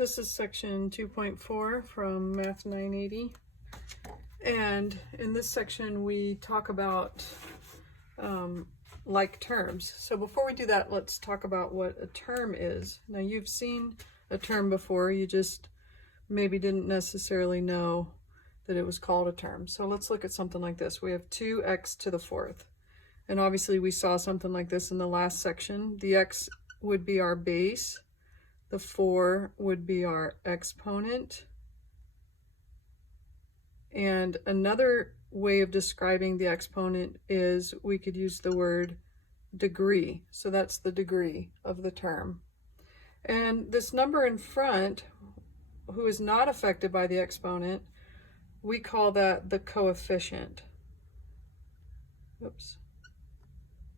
This is section 2.4 from Math 980. And in this section, we talk about like terms. So before we do that, let's talk about what a term is. Now, you've seen a term before, you just maybe didn't necessarily know that it was called a term. So let's look at something like this. We have 2x to the fourth. And obviously we saw something like this in the last section. The x would be our base. The 4 would be our exponent. And another way of describing the exponent is we could use the word degree. So that's the degree of the term. And this number in front, who is not affected by the exponent, we call that the coefficient. Oops.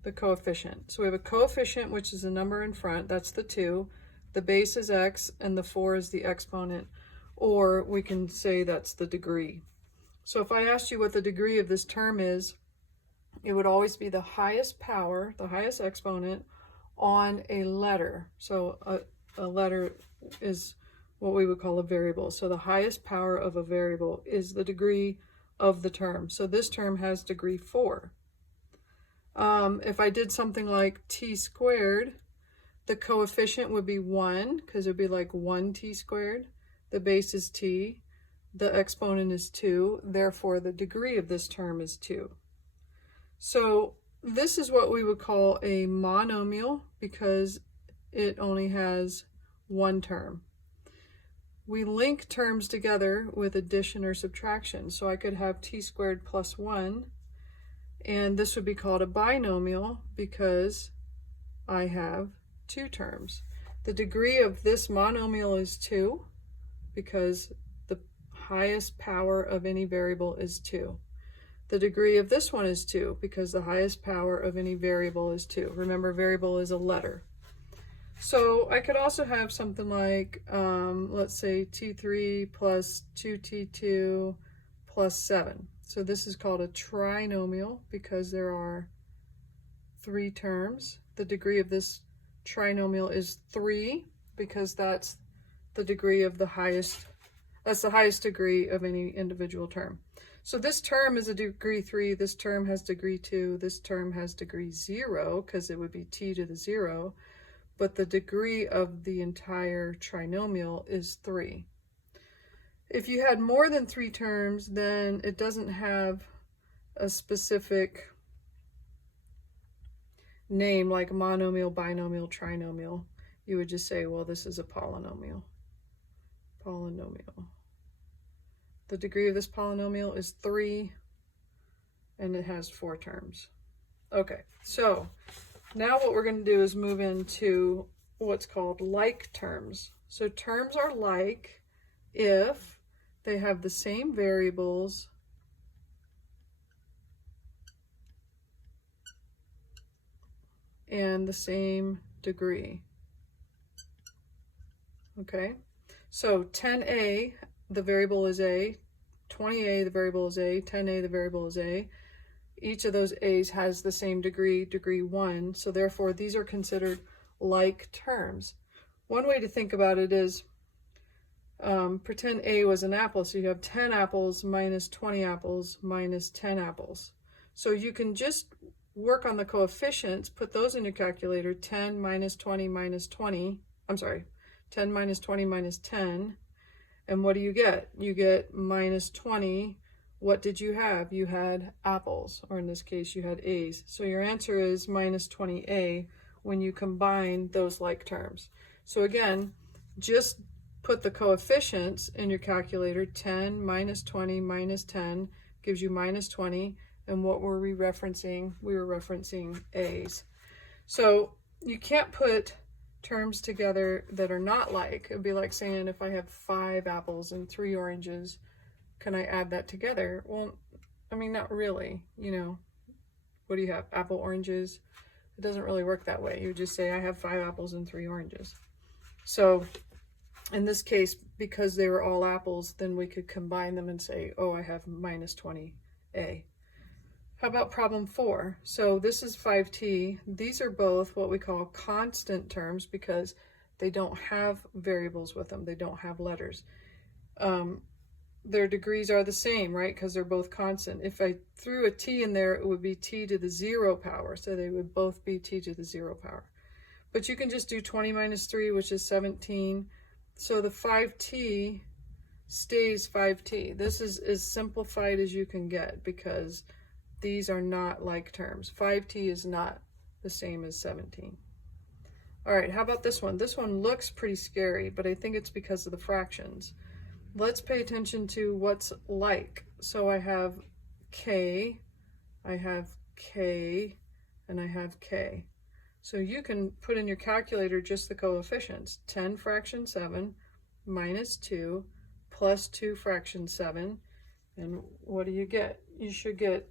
The coefficient. So we have a coefficient, which is the number in front, that's the 2. The base is x, and the 4 is the exponent, or we can say that's the degree. So if I asked you what the degree of this term is, it would always be the highest power, the highest exponent, on a letter. So a letter is what we would call a variable. So the highest power of a variable is the degree of the term. So this term has degree 4. If I did something like t squared, the coefficient would be 1, because it would be like 1t squared. The base is t. The exponent is 2. Therefore, the degree of this term is 2. So this is what we would call a monomial, because it only has one term. We link terms together with addition or subtraction. So I could have t squared plus 1, and this would be called a binomial because I have 2 terms. The degree of this monomial is 2 because the highest power of any variable is 2. The degree of this one is 2 because the highest power of any variable is 2. Remember, variable is a letter. So I could also have something like, let's say t3 plus 2t2 plus 7. So this is called a trinomial because there are 3 terms. The degree of this trinomial is 3 because that's the degree of the highest, that's the highest degree of any individual term. So this term is a degree 3, this term has degree 2, this term has degree 0 because it would be t to the 0, but the degree of the entire trinomial is 3. If you had more than 3 terms, then it doesn't have a specific name like monomial, binomial, trinomial. You would just say, well, this is a polynomial. Polynomial. The degree of this polynomial is 3, and it has 4 terms. Okay, so now what we're going to do is move into what's called like terms. So terms are like if they have the same variables and the same degree. Okay, so 10a, the variable is a, 20a, the variable is a, 10a, the variable is a. Each of those a's has the same degree, degree 1, so therefore these are considered like terms. One way to think about it is, pretend a was an apple, so you have 10 apples minus 20 apples minus 10 apples. So you can just work on the coefficients, put those in your calculator, 10 minus 20 minus 20, 10 minus 20 minus 10, and what do you get? You get minus 20. What did you have? You had apples, or in this case, you had a's. So your answer is minus 20a when you combine those like terms. So again, just put the coefficients in your calculator. 10 minus 20 minus 10 gives you minus 20. And what were we referencing? We were referencing a's. So you can't put terms together that are not like. It'd be like saying if I have 5 apples and 3 oranges, can I add that together? Well, I mean, not really. You know, what do you have? Apple, oranges? It doesn't really work that way. You just say I have 5 apples and 3 oranges. So in this case, because they were all apples, then we could combine them and say, oh, I have minus 20a. How about problem 4? So this is 5t. These are both what we call constant terms because They don't have variables with them. They don't have letters. Their degrees are the same, right? Because they're both constant. If I threw a t in there, it would be t to the 0 power. So they would both be t to the 0 power. But you can just do 20 minus 3, which is 17. So the 5t stays 5t. This is as simplified as you can get because these are not like terms. 5t is not the same as 17. All right, how about this one? This one looks pretty scary, but I think it's because of the fractions. Let's pay attention to what's like. So I have k, I have k, and I have k. So you can put in your calculator just the coefficients. 10 fraction 7 minus 2 plus 2 fraction 7. And what do you get? You should get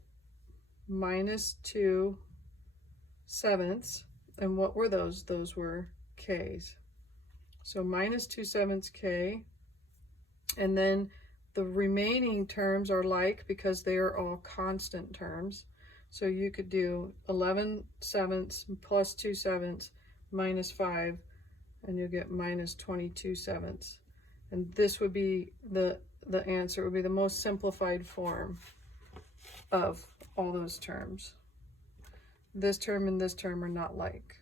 minus 2 sevenths. And what were those? Those were k's. So minus 2 sevenths k. And then the remaining terms are like because they are all constant terms. So you could do 11 sevenths plus 2 sevenths minus 5, and you'll get minus 22 sevenths. And this would be the answer. It would be the most simplified form of all those terms. This term and this term are not like.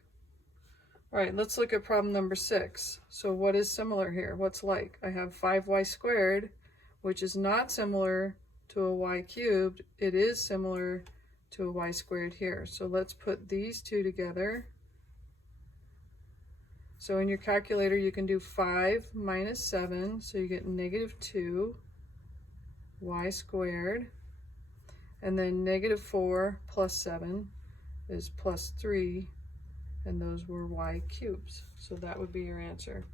All right, let's look at problem number 6. So what is similar here? What's like? I have 5y squared, which is not similar to a y cubed. It is similar to a y squared here. So let's put these two together. So in your calculator, you can do 5 minus 7, so you get negative 2 y squared. And then negative 4 plus 7 is plus 3. And those were y cubes. So that would be your answer.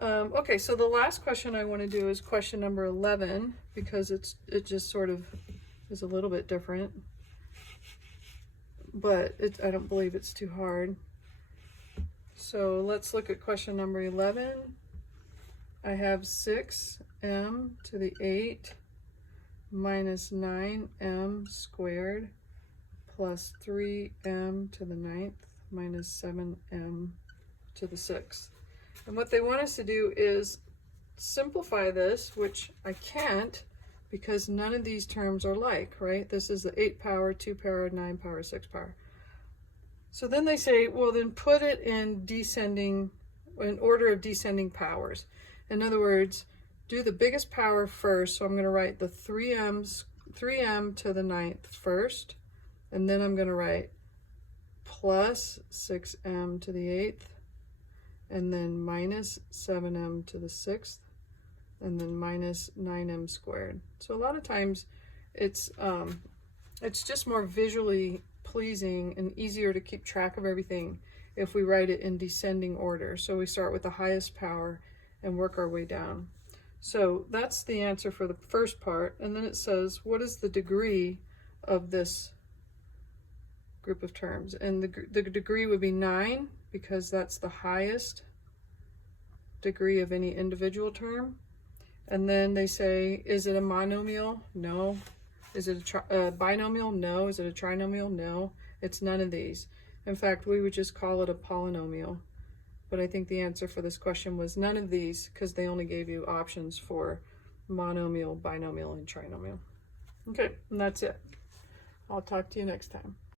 Okay, so the last question I want to do is question number 11, because it just sort of is a little bit different. But I don't believe it's too hard. So let's look at question number 11. I have 6m to the 8 minus 9m squared plus 3m to the 9th minus 7m to the 6th. And what they want us to do is simplify this, which I can't because none of these terms are like, right? This is the 8 power, 2 power, 9 power, 6 power. So then they say, well, then put it in order of descending powers. In other words, do the biggest power first. So I'm going to write the 3m to the 9th first. And then I'm going to write plus 6m to the 8th, and then minus 7m to the 6th, and then minus 9m squared. So a lot of times it's just more visually pleasing and easier to keep track of everything if we write it in descending order. So we start with the highest power and work our way down. So that's the answer for the first part. And then it says, what is the degree of this group of terms? And the degree would be 9 because that's the highest degree of any individual term. And then they say, is it a monomial? No. Is it a binomial? No. Is it a trinomial? No. It's none of these. In fact, we would just call it a polynomial. But I think the answer for this question was none of these because they only gave you options for monomial, binomial, and trinomial. Okay, and that's it. I'll talk to you next time.